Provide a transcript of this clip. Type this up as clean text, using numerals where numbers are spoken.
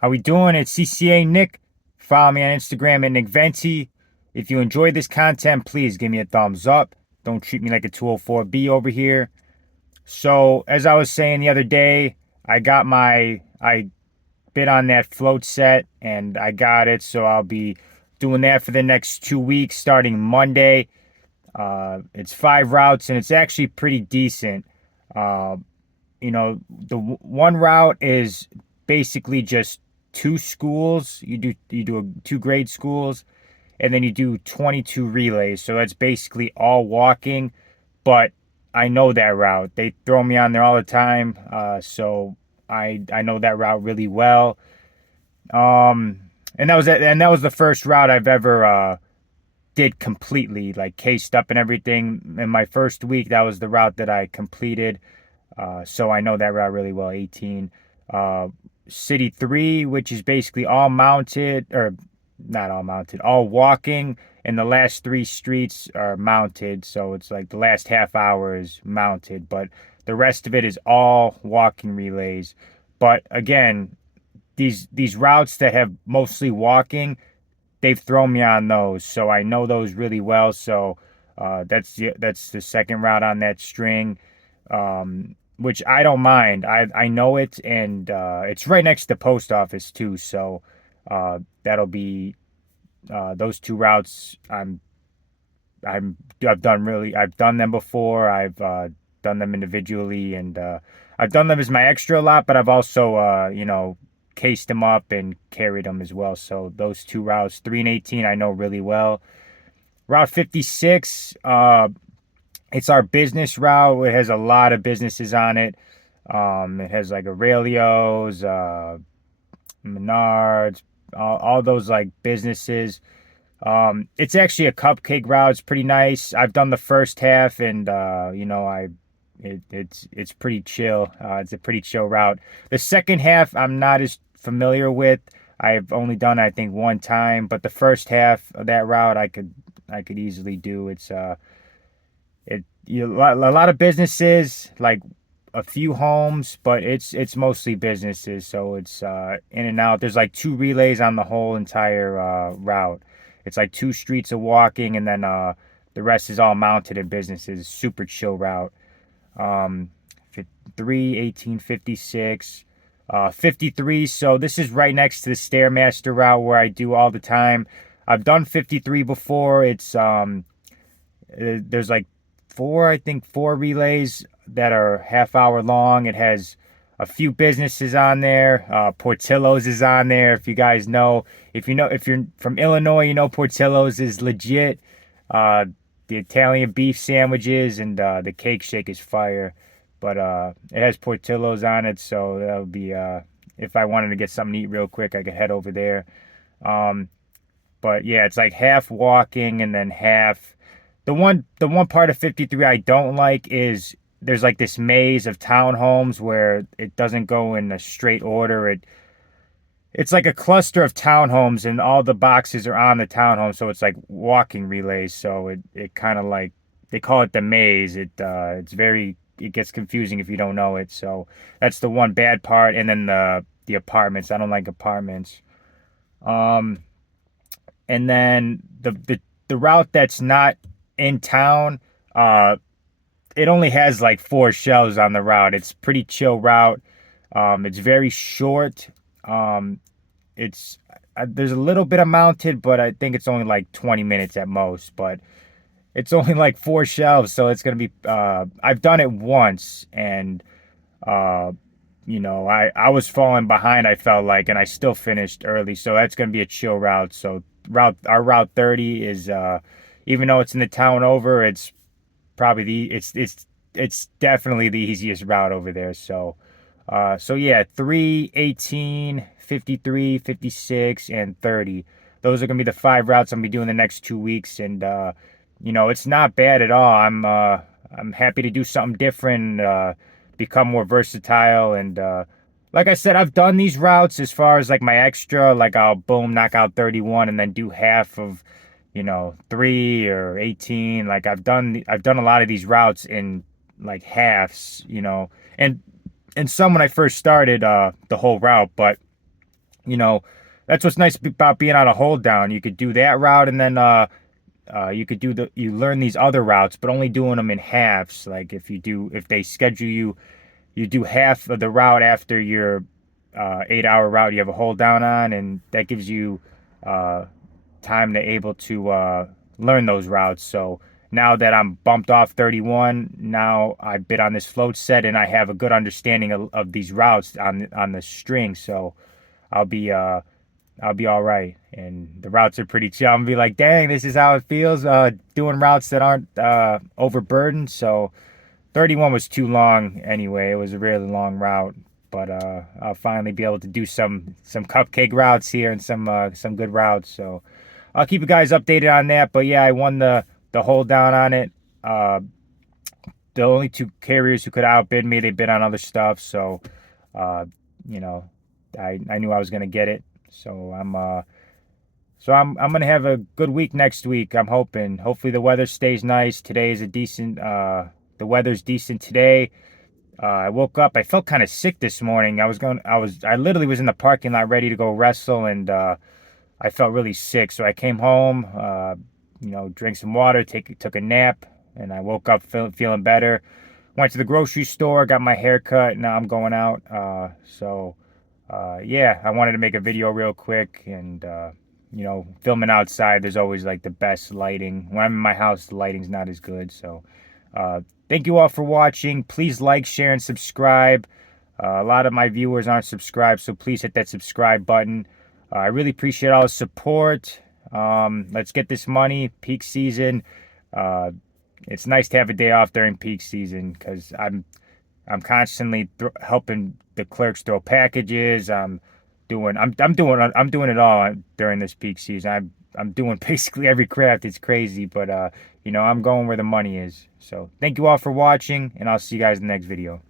How we doing? It's CCA Nick. Follow me on Instagram at Nick Venti. If you enjoy this content, please give me a thumbs up. Don't treat me like a 204B over here. So, as I was saying the other day, I bid on that float set and I got it. So I'll be doing that for the next 2 weeks starting Monday. It's 5 routes and it's actually pretty decent. Uh, the one route is basically just two schools. You do two grade schools, and then you do 22 relays. So that's basically all walking. But I know that route. They throw me on there all the time. So I know that route really well. And that was the first route I've ever did completely, like cased up and everything. In my first week, that was the route that I completed. So I know that route really well. 18. Uh, City 3, which is basically all mounted, or not all mounted, all walking, and the last three streets are mounted. So it's like the last half hour is mounted, but the rest of it is all walking relays. But again, these routes that have mostly walking, they've thrown me on those, so I know those really well. So that's the second route on that string, which I don't mind. I know it, and it's right next to the post office too. So that'll be those two routes. I've done them before. I've done them individually, and I've done them as my extra a lot. But I've also cased them up and carried them as well. So those two routes, 3 and 18, I know really well. Route 56, it's our business route. It has a lot of businesses on it. It has like Aurelio's, Menards, all those like businesses. It's actually a cupcake route. It's pretty nice. I've done the first half, and it's pretty chill. It's a pretty chill route. The second half, I'm not as familiar with. I've only done, I think, one time, but the first half of that route, I could easily do. A lot of businesses, like a few homes, but it's mostly businesses. So it's in and out. There's like two relays on the whole entire route. It's like two streets of walking, and then the rest is all mounted in businesses. Super chill route. Um, 3, 18, 56, 53. So this is right next to the Stairmaster route where I do all the time. I've done 53 before. There's like I think four relays that are half hour long. It has a few businesses on there. Portillo's is on there. If you guys know, if you're from Illinois, you know Portillo's is legit. The Italian beef sandwiches and the cake shake is fire. But it has Portillo's on it, so that would be if I wanted to get something to eat real quick, I could head over there. Um, but yeah, it's like half walking and then half. The one part of 53 I don't like is there's like this maze of townhomes where it doesn't go in a straight order. It's like a cluster of townhomes, and all the boxes are on the townhome, so it's like walking relays. So it kind of like, they call it the maze. It gets confusing if you don't know it. So that's the one bad part. And then the apartments. I don't like apartments. Um, and then the route that's not in town, it only has like four shelves on the route. It's pretty chill route. It's very short. It's There's a little bit of mounted, but I think it's only like 20 minutes at most. But it's only like four shelves, so it's gonna be. I've done it once, and uh, I was falling behind. I felt like, and I still finished early, so that's gonna be a chill route. So our route 30 is, even though it's in the town over, it's probably it's definitely the easiest route over there. So yeah, 3, 18, 53, 56, and 30. Those are gonna be the 5 routes I'm gonna be doing the next 2 weeks, and it's not bad at all. I'm happy to do something different, become more versatile, and like I said, I've done these routes as far as like my extra, like I'll boom knock out 31 and then do half of 3 or 18. Like I've done a lot of these routes in like halves, and some when I first started the whole route. But you know, that's what's nice about being on a hold down. You could do that route, and then you could do you learn these other routes, but only doing them in halves. Like if they schedule you, you do half of the route after your 8 hour route you have a hold down on, and that gives you uh, time to able to learn those routes. So now that I'm bumped off 31, now I've been on this float set and I have a good understanding of these routes on the string. So I'll be uh, I'll be all right. And the routes are pretty chill. I'm gonna be like, dang, this is how it feels doing routes that aren't overburdened. So 31 was too long anyway. It was a really long route, but I'll finally be able to do some cupcake routes here and some good routes. So I'll keep you guys updated on that. But yeah, I won the hold down on it. Uh, the only two carriers who could outbid me, they've been on other stuff. So uh, you know, I knew I was gonna get it. So I'm gonna have a good week next week. I'm hoping. Hopefully the weather stays nice. Today is a decent. The weather's decent today. I woke up. I felt kind of sick this morning. I literally was in the parking lot ready to go wrestle, and I felt really sick. So I came home. Drank some water, took a nap, and I woke up feeling better. Went to the grocery store, got my hair cut. Now I'm going out. Yeah, I wanted to make a video real quick, and filming outside, there's always like the best lighting. When I'm in my house, the lighting's not as good. So thank you all for watching. Please like, share, and subscribe. A lot of my viewers aren't subscribed, so please hit that subscribe button. I really appreciate all the support. Let's get this money. Peak season. It's nice to have a day off during peak season because I'm constantly helping the clerks throw packages. I'm doing it all during this peak season. I'm doing basically every craft. It's crazy, but I'm going where the money is. So thank you all for watching, and I'll see you guys in the next video.